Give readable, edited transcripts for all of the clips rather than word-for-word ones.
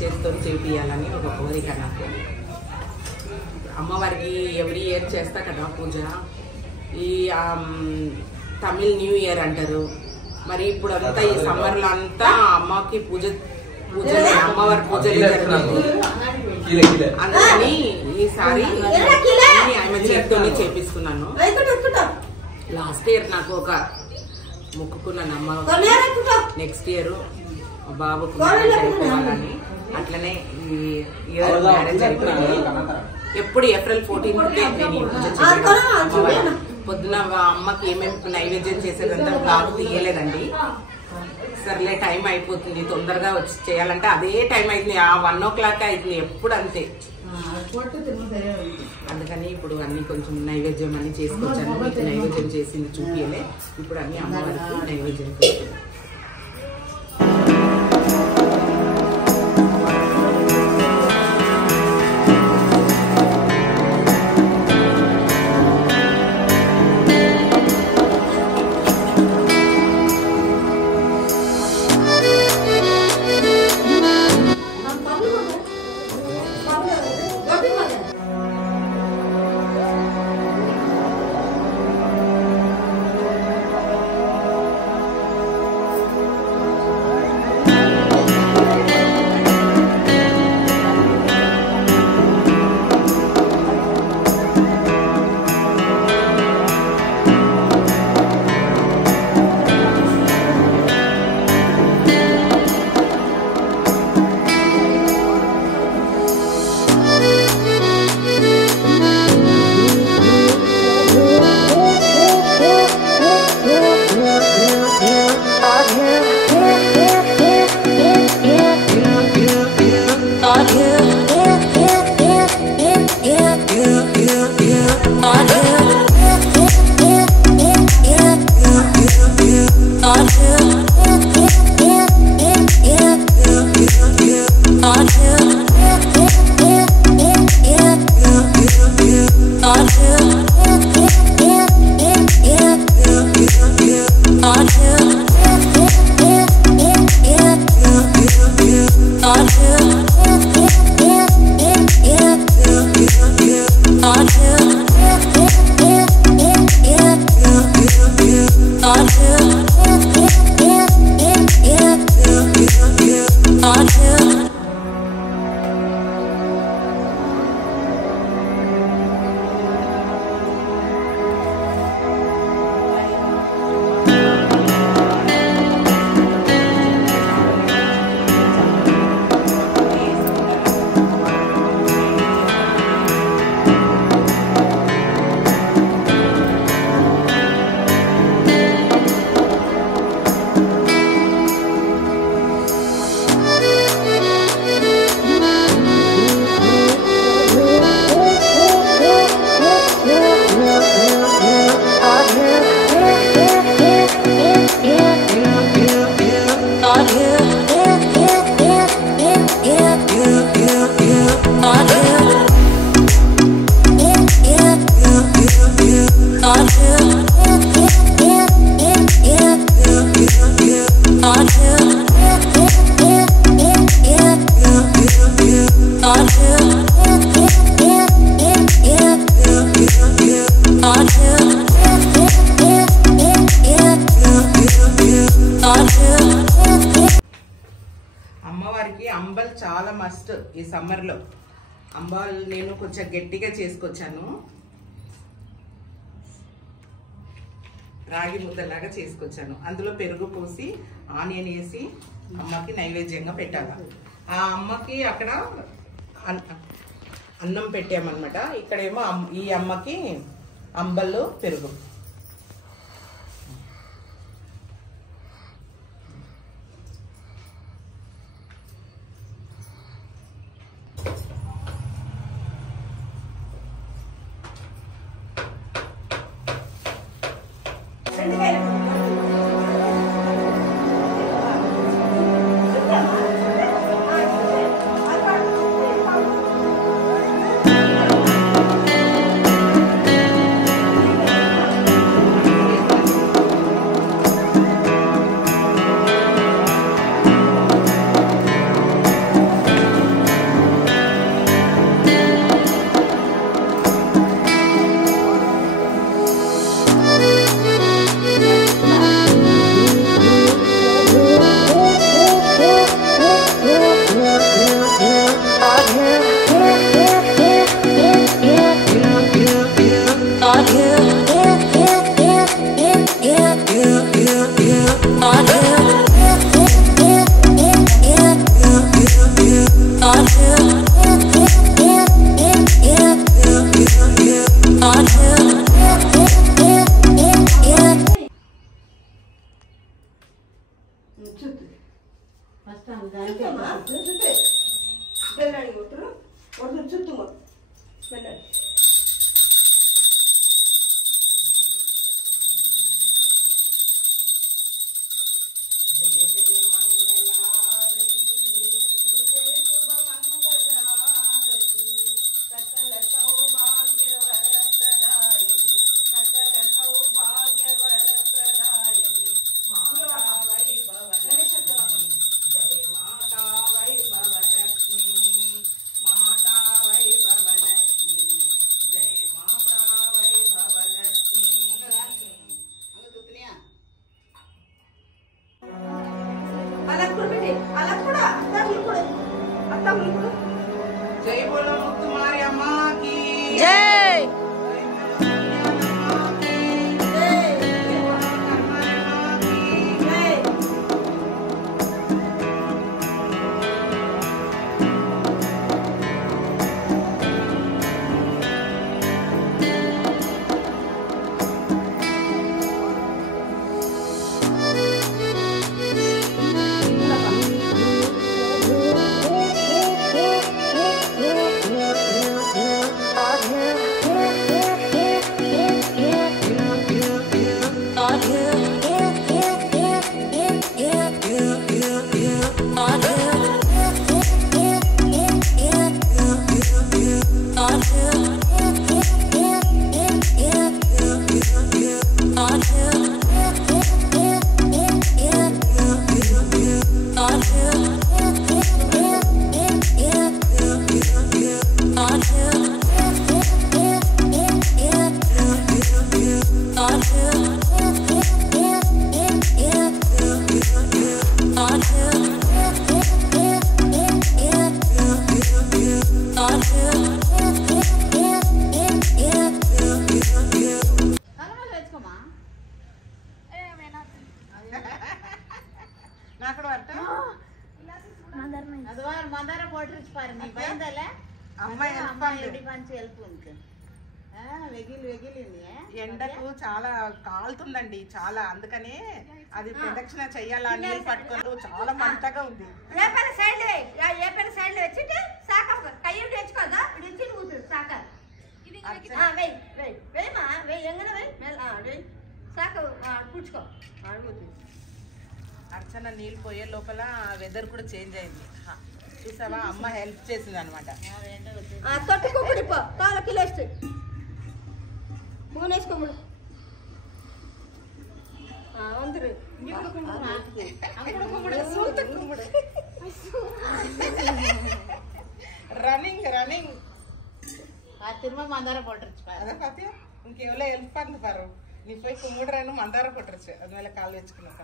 చేతితో చేపియాలని ఒక కోరిక నాకు. అమ్మవారికి ఎవ్రీ ఇయర్ చేస్తా కదా పూజ. ఈ తమిళ్ న్యూ ఇయర్ అంటారు. మరి ఇప్పుడు అంతా ఈ సమ్మర్లో అంతా అమ్మకి పూజలే అమ్మవారి పూజలు జరుగుతుంది. అందుకని ఈసారి ఆమె చేతితోనే చేపిస్తున్నాను. లాస్ట్ ఇయర్ నాకు ఒక మొక్కుకున్నాను అమ్మ నెక్స్ట్ ఇయర్ బాబుకు మ్యారేజ్ అయిపోవాలని. అట్లనే ఈ ఇయర్ మ్యారేజ్ అయిపోయింది. ఎప్పుడు ఏప్రిల్ 14th నేను ఈ పూజ చేయాలి. పొద్దున అమ్మకి ఏమేమి నైవేద్యం చేసేదంతా బ్లాగ్ తీయలేదండి. సర్లే టైం అయిపోతుంది తొందరగా వచ్చి చేయాలంటే అదే టైం అయింది. 1 o'clock అయింది ఎప్పుడు అంతే. అందుకని ఇప్పుడు అన్ని కొంచెం నైవేద్యం అన్ని చేసుకొచ్చాను. మీకు నైవేద్యం చేసింది చూపియలే. ఇప్పుడు అన్ని అమ్మవారికి నైవేద్యం చేస్తాను. అమ్మవారికి అంబల్ చాలా మస్ట్. ఈ సమ్మర్ లో అంబల్ నేను కొంచెం గట్టిగా చేసుకొచ్చాను. రాగి ముద్దలాగా చేసుకొచ్చాను. అందులో పెరుగు పోసి ఆనియన్ వేసి అమ్మకి నైవేద్యంగా పెట్టాలి. ఆ అమ్మకి అక్కడ అన్నం పెట్టామన్నమాట. ఇక్కడేమో ఈ అమ్మకి అంబల్లో పెరుగు. చుట్టూ వెళ్ళండి. जय बोलो तुम्हारी अम्मा की जय। మందార పోటరిచి పారు నీ బయదలే అమ్మాయి ఎడి పంచి హెల్ప్ ఉంది వెగిలింది ఎండకు చాలా కాలుతుందండి చాలా అందుకనే అది ప్రదక్షిణ చెయ్యాలా నీళ్ళు పట్టుకొని చాలా మంటగా ఉంది ఏ పని సైడ్ వచ్చి శాఖ కయ్యం తెచ్చుకోదా ఇచ్చి నువ్వు శాఖ వేయమా వేయి ఎంగన వేయి శాఖ పుచ్చుకో అర్చన నీళ్ళు పోయే లోపల వెదర్ కూడా చేంజ్ అయింది చూసావా అమ్మ హెల్ప్ చేసింది అనమాట తొట్టుకోకుడి పో కాల కిలోస్తే మూనేసుకోముడు అందరు రన్నింగ్ రన్నింగ్ திரும்ப மந்தார போட்டுருச்சு பாரு அதை பார்த்தியா உனக்கு எவ்வளோ ஹெல்ப்பாக இருந்து பாரு நீ போய் கும்பிடுறேன்னு மந்தார போட்டுருச்சு அது மேலே கால் வச்சுக்கணும்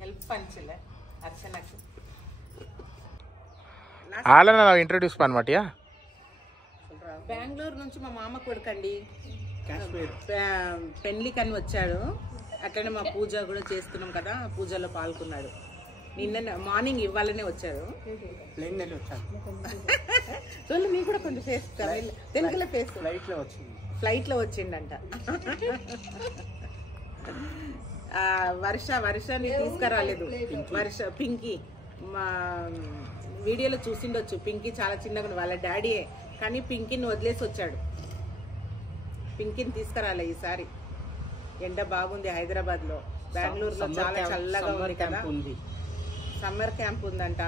హెల్ప్ పంచలే అర్చనకు ఆలన ఇంట్రడ్యూస్ పనమాటియా బెంగళూరు నుంచి మా మామ కొడుకండి పెళ్లికని వచ్చాడు అట్లనే మా పూజ కూడా చేస్తున్నాం కదా పూజలో పాల్గొన్నాడు నిన్న మార్నింగ్ ఇవ్వాలనే వచ్చాడు చూడండి మీకు కూడా కొంచెం ఫేస్ తెలుగులో ఫేస్ ఫ్లైట్లో వచ్చిండంట వర్షని తీసుకురాలేదు పింకీ మా వీడియోలో చూసిండొచ్చు పింకీ చాలా చిన్నగా వాళ్ళ డాడీయే కానీ పింకీని వదిలేసి వచ్చాడు పింకీని తీసుకురాలే ఈసారి ఎండ బాగుంది హైదరాబాద్లో బెంగళూరులో చాలా చల్లగా ఉంది కదా సమ్మర్ క్యాంప్ ఉందంట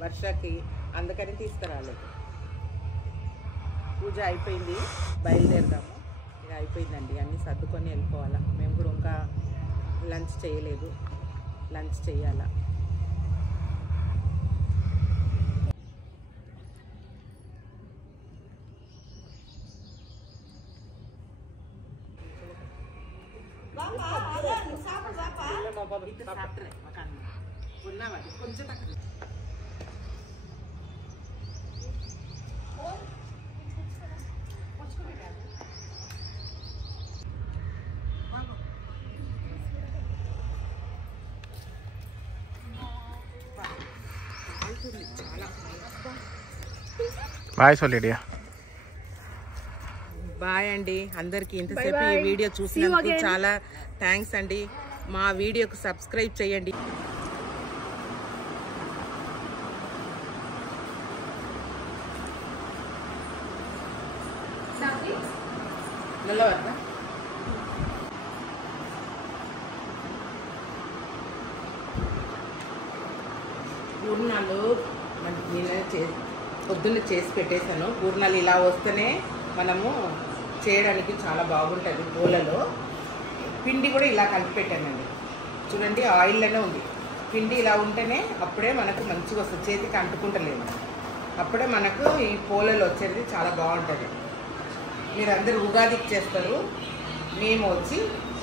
వర్షకి అందుకని తీసుకురాలేదు పూజ అయిపోయింది బయలుదేరదాము ఇక అయిపోయిందండి అన్నీ సర్దుకొని వెళ్ళిపోవాలా మేము కూడా ఇంకా లంచ్ చేయలేదు లంచ్ చేయాలా కొంచెం బాయ్ సోలిడియా బాయ్ అండి అందరికి. ఇంతసేపు ఈ వీడియో చూసినందుకు చాలా థ్యాంక్స్ అండి. మా వీడియోకి సబ్స్క్రైబ్ చేయండి. పూర్ణాలు నేను పొద్దున్న చేసి పెట్టేశాను. పూర్ణాలు ఇలా వస్తేనే మనము చేయడానికి చాలా బాగుంటుంది. పూలలో పిండి కూడా ఇలా కలిపి పెట్టానండి. చూడండి ఆయిల్లోనే ఉంది. పిండి ఇలా ఉంటేనే అప్పుడే మనకు మంచిగా వస్తుంది, చేతికి అంటుకుంటలేదు. అప్పుడే మనకు ఈ పూలలో వచ్చేది చాలా బాగుంటుంది. మీరందరూ ఉగాదికి చేస్తారు, మేము వచ్చి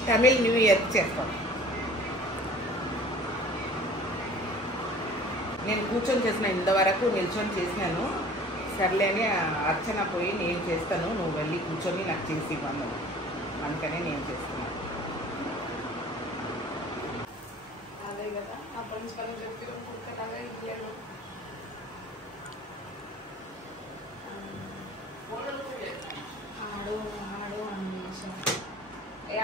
తమిళ్ న్యూ ఇయర్కి చేస్తాం. నేను కూర్చొని చేసిన, ఇంతవరకు నిల్చొని చేసినాను. సర్లే అని అర్చన పోయి నేను చేస్తాను, నువ్వు వెళ్ళి కూర్చొని నాకు చేసి ఇవ్వను, అందుకనే నేను చేస్తున్నాను. అదే కదా ఆ పంచకాలం చెప్పిన పుట్టలాగా ఇయ్యాను. ఆడు అన్వేషణ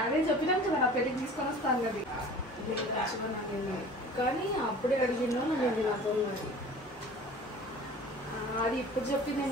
అదే చెప్పినాం కదా, నా పెళ్ళికి తీసుకొని వస్తాను కదా. కానీ అప్పుడే అడిగినా నేను నాతో అది ఇప్పుడు చెప్పింది.